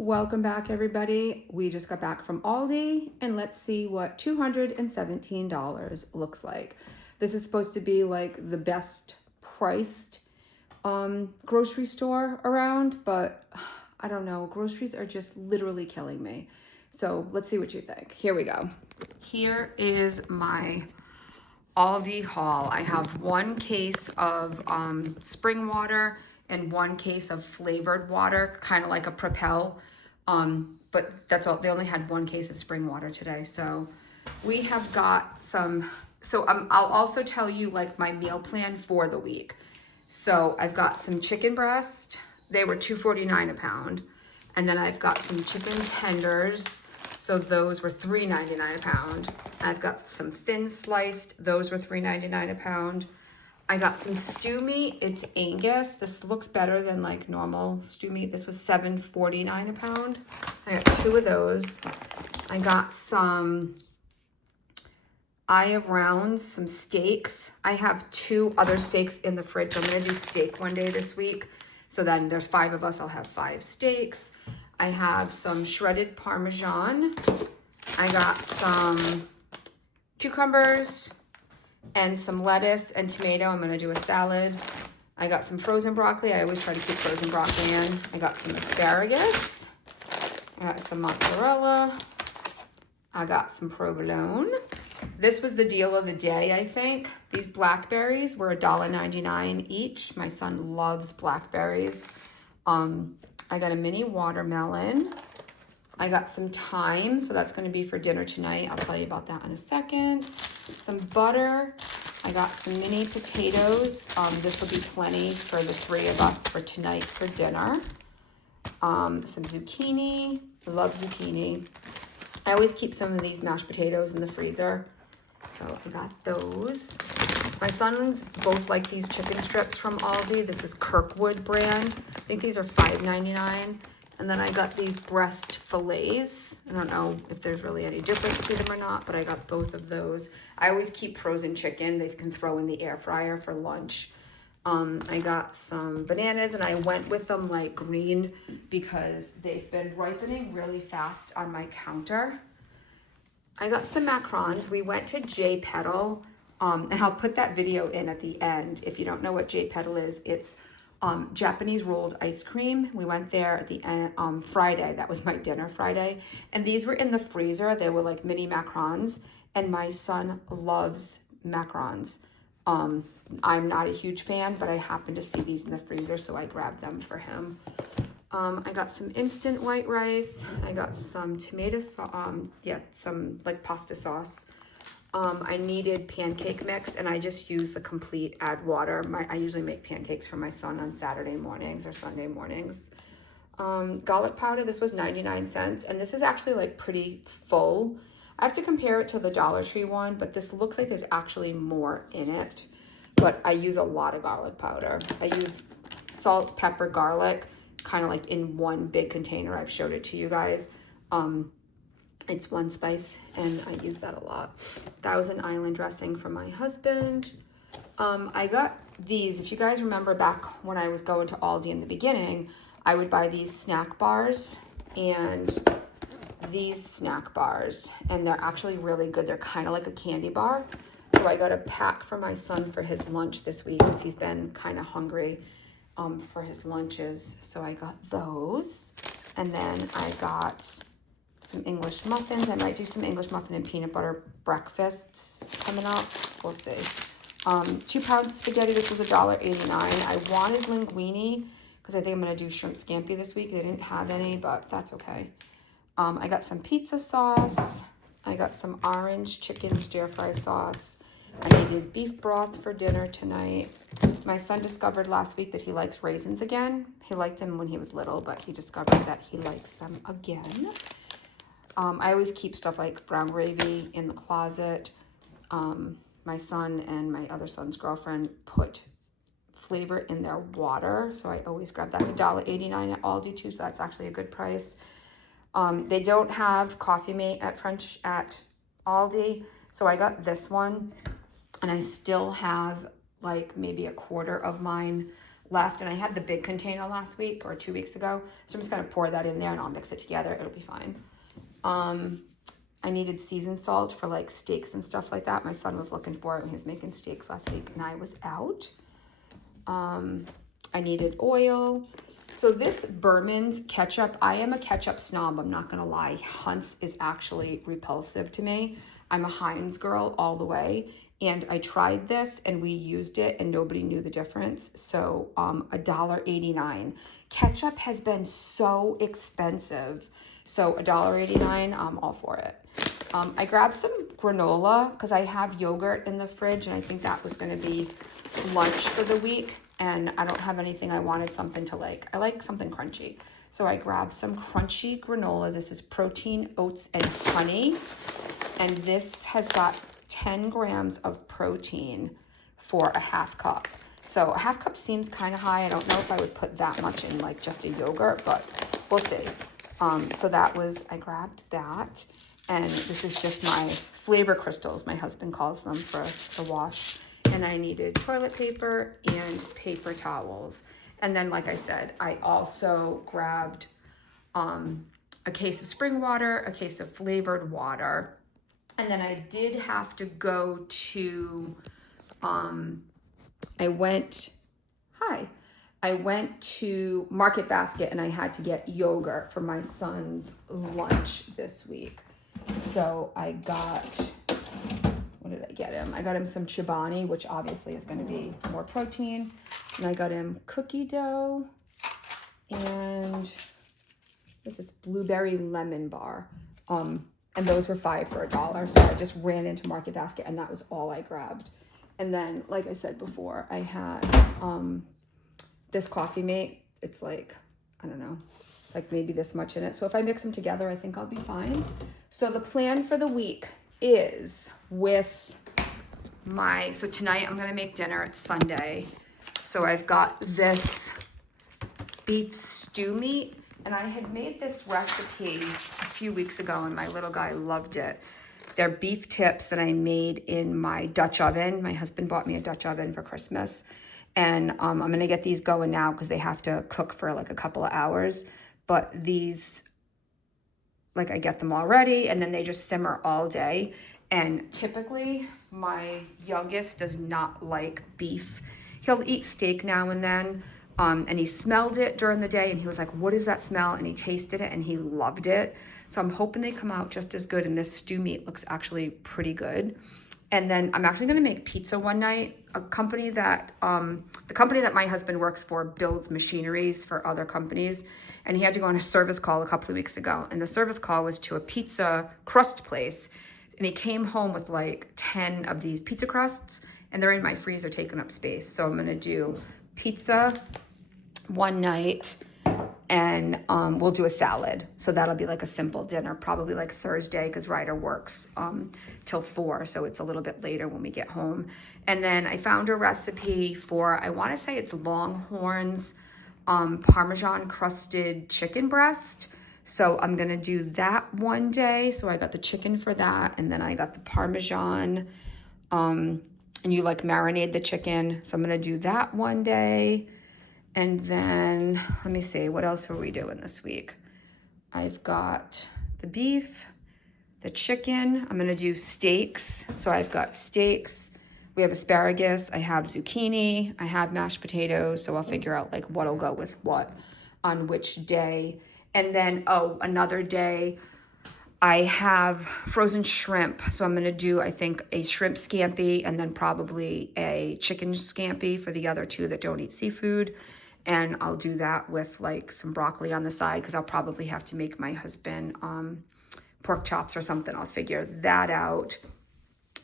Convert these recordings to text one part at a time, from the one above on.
Welcome back, everybody. We just got back from Aldi, and let's see what $217 looks like. This is supposed to be like the best priced grocery store around, but I don't know. Groceries are just literally killing me. So let's see what you think. Here we go. Here is my Aldi haul. I have one case of spring water and one case of flavored water, kind of like a Propel. But that's all. They only had one case of spring water today. So we have got some. So I'll also tell you like my meal plan for the week. So I've got some chicken breast. They were $2.49 a pound. And then I've got some chicken tenders. So those were $3.99 a pound. I've got some thin sliced. Those were $3.99 a pound. I got some stew meat. It's Angus. This looks better than like normal stew meat. This was $7.49 a pound. I got two of those. I got some Eye of Rounds, some steaks. I have two other steaks in the fridge. I'm gonna do steak one day this week. So then there's 5 of us. I'll have 5 steaks. I have some shredded Parmesan. I got some cucumbers and some lettuce and tomato. I'm gonna do a salad. I got some frozen broccoli. I always try to keep frozen broccoli in. I got some asparagus. I got some mozzarella. I got some provolone. This was the deal of the day, I think. These blackberries were $1.99 each. My son loves blackberries. I got a mini watermelon. I got some thyme, so that's going to be for dinner tonight. I'll tell you about that in a second. Some butter. I got some mini potatoes. This will be plenty for the 3 of us for tonight for dinner. Some zucchini. I love zucchini. I always keep some of these mashed potatoes in the freezer. So I got those. My sons both like these chicken strips from Aldi. This is Kirkwood brand. I think these are $5.99. And then I got these breast fillets. I don't know if there's really any difference to them or not, but I got both of those. I always keep frozen chicken. They can throw in the air fryer for lunch. I got some bananas and I went with them like green because they've been ripening really fast on my counter. I got some macarons. We went to J Petal, and I'll put that video in at the end. If you don't know what J Petal is, it's Japanese rolled ice cream. We went there at the end Friday. That was my dinner Friday. And these were in the freezer. They were like mini macarons. And my son loves macarons. I'm not a huge fan, but I happened to see these in the freezer, so I grabbed them for him. I got some instant white rice. I got some tomato sauce, some like pasta sauce. I needed pancake mix, and I just use the complete add water. I usually make pancakes for my son on Saturday mornings or Sunday mornings. Garlic powder, this was 99 cents, and this is actually like pretty full. I have to compare it to the Dollar Tree one, but this looks like there's actually more in it. But I use a lot of garlic powder. I use salt, pepper, garlic, kind of like in one big container. I've showed it to you guys. It's one spice, and I use that a lot. That was an island dressing from my husband. I got these. If you guys remember back when I was going to Aldi in the beginning, I would buy these snack bars and these snack bars, and they're actually really good. They're kind of like a candy bar. So I got a pack for my son for his lunch this week because he's been kind of hungry for his lunches. So I got those. And then I got some English muffins. I might do some English muffin and peanut butter breakfasts coming up. We'll see. 2 pounds of spaghetti. This was $1.89. I wanted linguine because I think I'm going to do shrimp scampi this week. They didn't have any, but that's okay. I got some pizza sauce. I got some orange chicken stir-fry sauce. I needed beef broth for dinner tonight. My son discovered last week that he likes raisins again. He liked them when he was little, but he discovered that he likes them again. I always keep stuff like brown gravy in the closet. My son and my other son's girlfriend put flavor in their water, so I always grab that. It's $1.89 at Aldi too, so that's actually a good price. They don't have Coffee Mate at Aldi, so I got this one, and I still have like maybe a quarter of mine left, and I had the big container last week or 2 weeks ago. So I'm just gonna pour that in there and I'll mix it together. It'll be fine. I needed seasoned salt for like steaks and stuff like that. My son was looking for it when he was making steaks last week and I was out. I needed oil. So this Berman's ketchup, I am a ketchup snob, I'm not gonna lie. Hunt's is actually repulsive to me. I'm a Heinz girl all the way. And I tried this and we used it and nobody knew the difference. So $1.89. Ketchup has been so expensive. So $1.89, I'm all for it. I grabbed some granola because I have yogurt in the fridge and I think that was gonna be lunch for the week. And I don't have anything, I wanted something to like, I like something crunchy. So I grabbed some crunchy granola. This is protein, oats, and honey. And this has got 10 grams of protein for a half cup. So a half cup seems kind of high. I don't know if I would put that much in like just a yogurt, but we'll see. So that was, I grabbed that. And this is just my flavor crystals, my husband calls them, for the wash. And I needed toilet paper and paper towels. And then, like I said, I also grabbed a case of spring water, a case of flavored water. And then I did have to go to, I went to Market Basket and I had to get yogurt for my son's lunch this week. So I got, what did I get him? I got him some Chobani, which obviously is going to be more protein. And I got him cookie dough and this is blueberry lemon bar. And those were 5 for $1. So I just ran into Market Basket and that was all I grabbed. And then, like I said before, I had this Coffee Mate. It's like, I don't know, like maybe this much in it. So if I mix them together, I think I'll be fine. So the plan for the week is with so tonight I'm gonna make dinner. It's Sunday. So I've got this beef stew meat. And I had made this recipe a few weeks ago and my little guy loved it. They're beef tips that I made in my Dutch oven. My husband bought me a Dutch oven for Christmas. And I'm gonna get these going now because they have to cook for like a couple of hours. But these, like I get them all ready and then they just simmer all day. And typically my youngest does not like beef. He'll eat steak now and then. And he smelled it during the day and he was like, what is that smell? And he tasted it and he loved it. So I'm hoping they come out just as good. And this stew meat looks actually pretty good. And then I'm actually gonna make pizza one night. The company that my husband works for builds machineries for other companies. And he had to go on a service call a couple of weeks ago. And the service call was to a pizza crust place. And he came home with like 10 of these pizza crusts and they're in my freezer taking up space. So I'm gonna do pizza one night and we'll do a salad. So that'll be like a simple dinner, probably like Thursday because Ryder works till 4. So it's a little bit later when we get home. And then I found a recipe for, I want to say it's Longhorn's Parmesan crusted chicken breast. So I'm going to do that one day. So I got the chicken for that. And then I got the Parmesan and you like marinate the chicken. So I'm going to do that one day. And then, let me see, what else are we doing this week? I've got the beef, the chicken. I'm gonna do steaks. So I've got steaks. We have asparagus. I have zucchini. I have mashed potatoes. So I'll figure out like what'll go with what on which day. And then, another day, I have frozen shrimp. So I'm gonna do, I think, a shrimp scampi and then probably a chicken scampi for the other 2 that don't eat seafood. And I'll do that with like some broccoli on the side because I'll probably have to make my husband pork chops or something. I'll figure that out.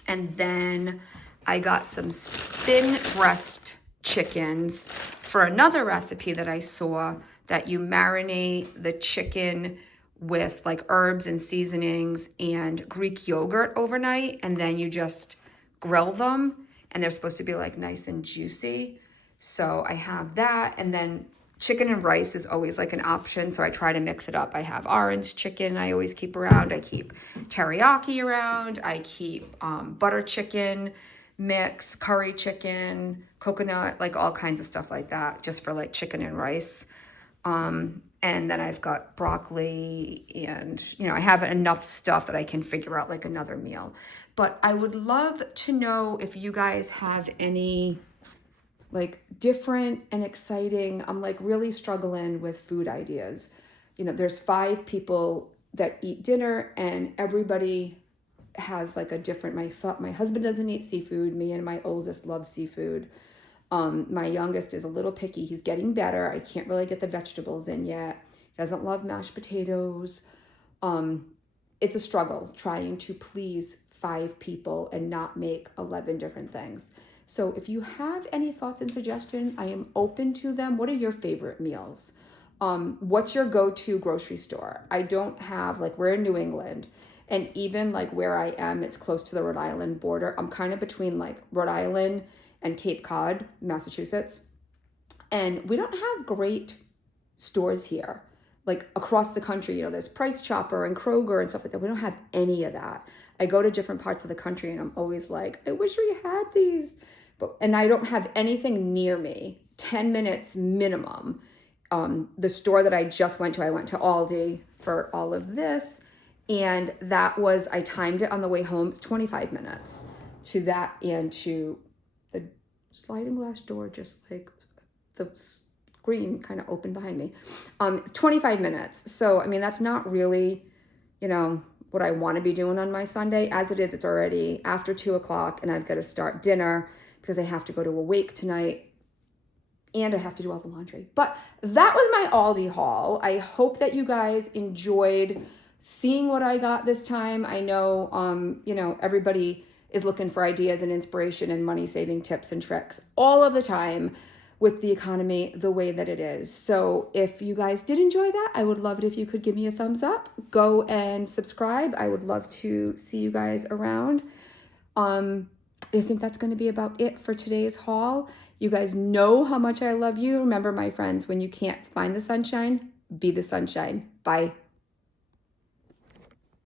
And then I got some thin breast chickens for another recipe that I saw that you marinate the chicken with like herbs and seasonings and Greek yogurt overnight. And then you just grill them and they're supposed to be like nice and juicy. So I have that, and then chicken and rice is always like an option, so I try to mix it up. I have orange chicken I always keep around. I keep teriyaki around. I keep butter chicken. mix, curry chicken, coconut, like all kinds of stuff like that, just for like chicken and rice. And then I've got broccoli and, I have enough stuff that I can figure out like another meal. But I would love to know if you guys have any like different and exciting. I'm like really struggling with food ideas. There's 5 people that eat dinner and everybody has like a different, my husband doesn't eat seafood. Me and my oldest love seafood. My youngest is a little picky. He's getting better. I can't really get the vegetables in yet. He doesn't love mashed potatoes. It's a struggle trying to please 5 people and not make 11 different things. So if you have any thoughts and suggestions, I am open to them. What are your favorite meals? What's your go-to grocery store? I don't have, like, we're in New England, and even like where I am, it's close to the Rhode Island border. I'm kind of between like Rhode Island and Cape Cod, Massachusetts. And we don't have great stores here. Like across the country, there's Price Chopper and Kroger and stuff like that. We don't have any of that. I go to different parts of the country and I'm always like, I wish we had these. And I don't have anything near me, 10 minutes minimum. The store that I just went to, I went to Aldi for all of this. And I timed it on the way home. It's 25 minutes to that and to the sliding glass door, just like the screen kind of opened behind me. 25 minutes. So, that's not really, what I want to be doing on my Sunday. As it is, it's already after 2:00 and I've got to start dinner because I have to go to a wake tonight and I have to do all the laundry. But that was my Aldi haul. I hope that you guys enjoyed seeing what I got this time. I know, everybody is looking for ideas and inspiration and money saving tips and tricks all of the time with the economy the way that it is. So if you guys did enjoy that, I would love it if you could give me a thumbs up. Go and subscribe. I would love to see you guys around. I think that's going to be about it for today's haul. You guys know how much I love you. Remember, my friends, when you can't find the sunshine, be the sunshine. Bye.